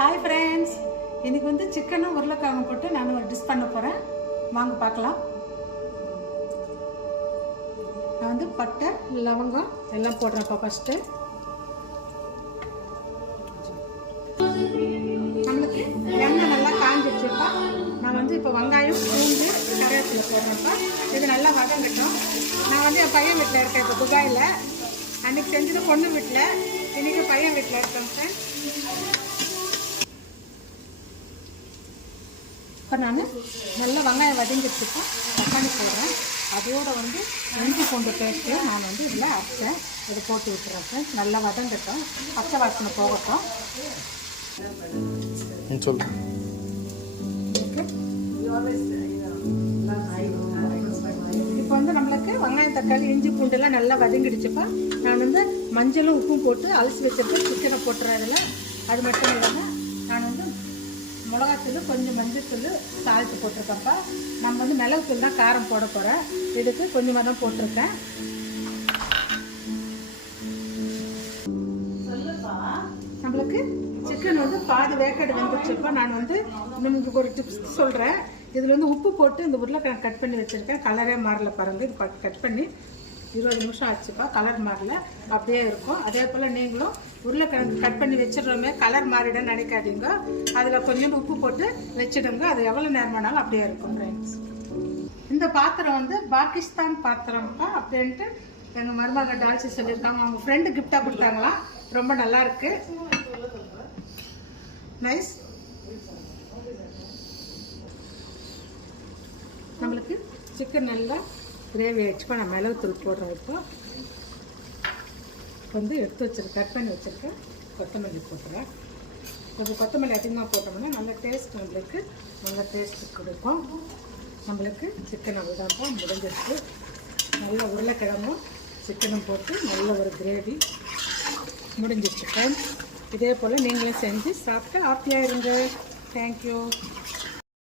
Hi friends, இன்றைக்கி வந்து சிக்கனும் உருளைக்கிழங்கு போட்டு நான் ஒரு டிஷ் பண்ண போகிறேன். வாங்க பார்க்கலாம். நான் வந்து பட்டை லவங்கம் எல்லாம் போடுறேன்ப்பா. ஃபஸ்ட்டு நம்மளுக்கு எண்ணெய் நல்லா காஞ்சிடுச்சுப்பா. நான் வந்து இப்போ வெங்காயம் பூண்டு கருவேப்பிலை போடுறேன்ப்பா. இது நல்லா வதங்கட்டும். நான் வந்து என் பையன் வீட்டில் இருக்கேன். இப்போ துபாயில் அன்றைக்கி செஞ்சது பொண்ணு வீட்டில், இன்றைக்கி பையன் வீட்டில் இருக்கேன் ஃப்ரெண்ட்ஸ். இப்போ நான் நல்லா வெங்காயம் வதங்கிடுச்சுப்பா. தக்காளி போடுறேன். அதோடு வந்து இஞ்சி பூண்டு பேஸ்ட்டு நான் வந்து இதில் அரைச்சேன். இதை போட்டு விட்டுறேன் ஃப்ரெண்ட்ஸ். நல்லா வதங்கட்டும், பச்சை வாசனை போகட்டும். இப்போ வந்து நம்மளுக்கு வெங்காயம் தக்காளி இஞ்சி பூண்டுலாம் நல்லா வதங்கிடுச்சுப்பா. நான் வந்து மஞ்சளும் உப்பும் போட்டு அலசி வச்சுருக்கேன். சிக்கனை போட்டுறேன் இதில். அது மட்டும் இல்லாமல் நான் வந்து மிளகாத்தூள், கொஞ்சம் மஞ்சத்தூள், சால்ட்டு போட்டிருக்கேன்ப்பா. நம்ம வந்து மிளகுத்தூள் தான் காரம் போட போகிறேன். இதுக்கு கொஞ்சமாக தான் போட்டிருக்கேன். நம்மளுக்கு சிக்கன் வந்து பாதி வேக்காடு வந்துடுச்சுப்பா. நான் வந்து உங்களுக்கு ஒரு டிப்ஸ் சொல்கிறேன். இதில் வந்து உப்பு போட்டு இந்த உருளைக்கிழங்கு கட் பண்ணி வச்சுருக்கேன். கலரே மாறல பாருங்கள். இது கட் பண்ணி 20 நிமிஷம் ஆச்சுப்பா. கலர் மாறல, அப்படியே இருக்கும். அதே போல் நீங்களும் உருளைக்கிழங்கு கட் பண்ணி வச்சிடுறோமே, கலர் மாறிடுன்னு நினைக்காதீங்க. அதில் கொஞ்சம் உப்பு போட்டு வச்சிடுங்க. அது எவ்வளோ நேரமானாலும் அப்படியே இருக்கும் ஃப்ரெண்ட்ஸ். இந்த பாத்திரம் வந்து பாகிஸ்தான் பாத்திரம்ப்பா அப்படின்ட்டு எங்கள் மருமக டால்சி சொல்லியிருக்காங்க. அவங்க ஃப்ரெண்டு கிஃப்டாக கொடுத்தாங்களாம். ரொம்ப நல்லா இருக்கு, நைஸ். நம்மளுக்கு சிக்கன் நல்லா கிரேவி ஆகிடுச்சுப்பா. நான் மிளகுத்தூள் போடுறேன். இப்போ வந்து எடுத்து வச்சுருக்கேன், கட் பண்ணி வச்சுருக்கேன். கொத்தமல்லி போட்டுறேன். கொஞ்சம் கொத்தமல்லி அதிகமாக போட்டோம்னா நல்ல டேஸ்ட், நம்மளுக்கு நல்ல டேஸ்ட்டு கொடுக்கும். நம்மளுக்கு சிக்கன் அவ்வளோதான்ப்பா, முடிஞ்சிருக்கு. நல்ல உருளைக்கிழங்கும் சிக்கனும் போட்டு நல்ல ஒரு கிரேவி முடிஞ்சிச்சு ஃப்ரெண்ட்ஸ். இதே போல் நீங்களும் செஞ்சு சாப்பிட்டு ஹாப்பியாக இருங்க. தேங்க்யூ.